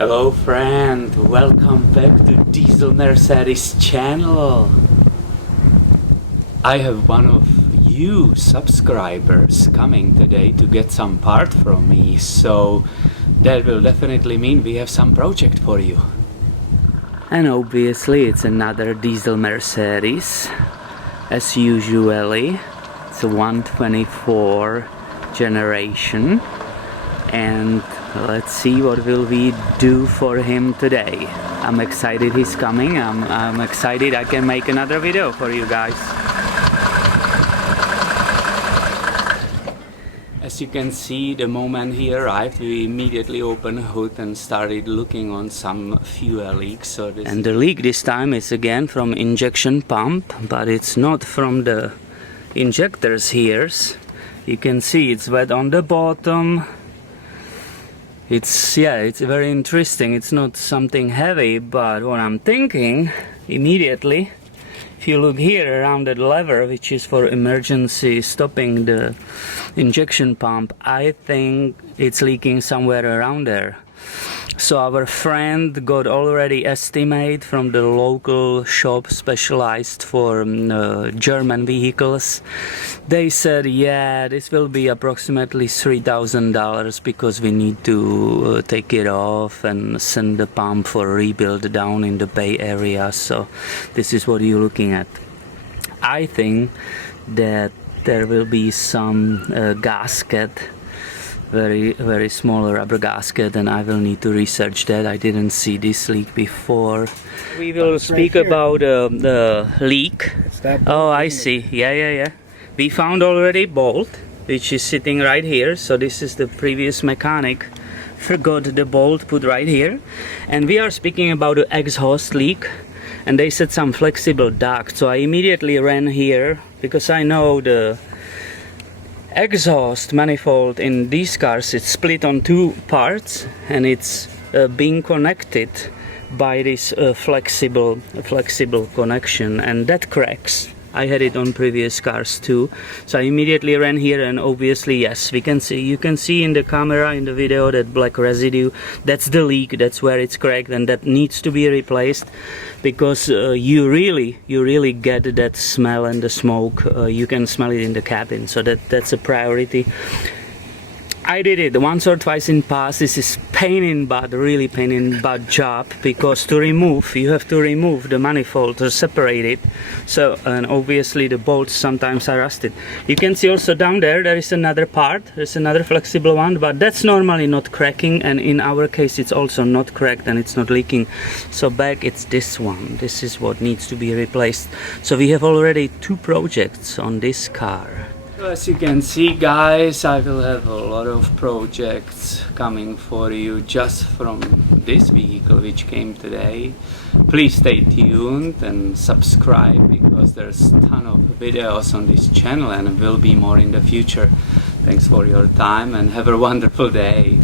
Hello friend, welcome back to Diesel Mercedes channel. I have one of you subscribers coming today to get some part from me, so that will definitely mean we have some project for you. And obviously it's another diesel Mercedes, as usually. It's a 124 generation, and let's see what will we do for him today. I'm excited he's coming. I'm excited I can make another video for you guys. As you can see, the moment he arrived, we immediately opened the hood and started looking on some fuel leaks. And the leak this time is again from injection pump, but it's not from the injectors here. You can see it's wet on the bottom. It's very interesting. It's not something heavy, but what I'm thinking immediately, if you look here around that lever, which is for emergency stopping the injection pump, I think it's leaking somewhere around there. So our friend got already estimate from the local shop specialized for German vehicles. They said, yeah, this will be approximately $3,000 because we need to take it off and send the pump for rebuild down in the Bay Area. So this is what you're looking at. I think that there will be some gasket, very small rubber gasket, and I will need to research that. I didn't see this leak before. We will speak about the leak. Oh, I see. Yeah. We found already bolt, which is sitting right here. So this is the previous mechanic forgot the bolt put right here. And we are speaking about the exhaust leak, and they said some flexible duct. So I immediately ran here because I know the exhaust manifold in these cars, it's split on two parts, and it's being connected by this flexible connection, and that cracks. I had it on previous cars too, so I immediately ran here, and obviously yes, you can see in the camera, in the video, that black residue. That's the leak, that's where it's cracked, and that needs to be replaced, because you really get that smell and the smoke. You can smell it in the cabin, so that's a priority. I did it once or twice in past. This is pain in butt, really pain in butt job, because you have to remove the manifold to separate it. So, and obviously the bolts sometimes are rusted. You can see also down there is another part, there's another flexible one, but that's normally not cracking, and in our case it's also not cracked and it's not leaking. So back it's this one. This is what needs to be replaced. So we have already two projects on this car. As you can see, guys, I will have a lot of projects coming for you just from this vehicle which came today. Please stay tuned and subscribe, because there's a ton of videos on this channel and will be more in the future. Thanks for your time and have a wonderful day.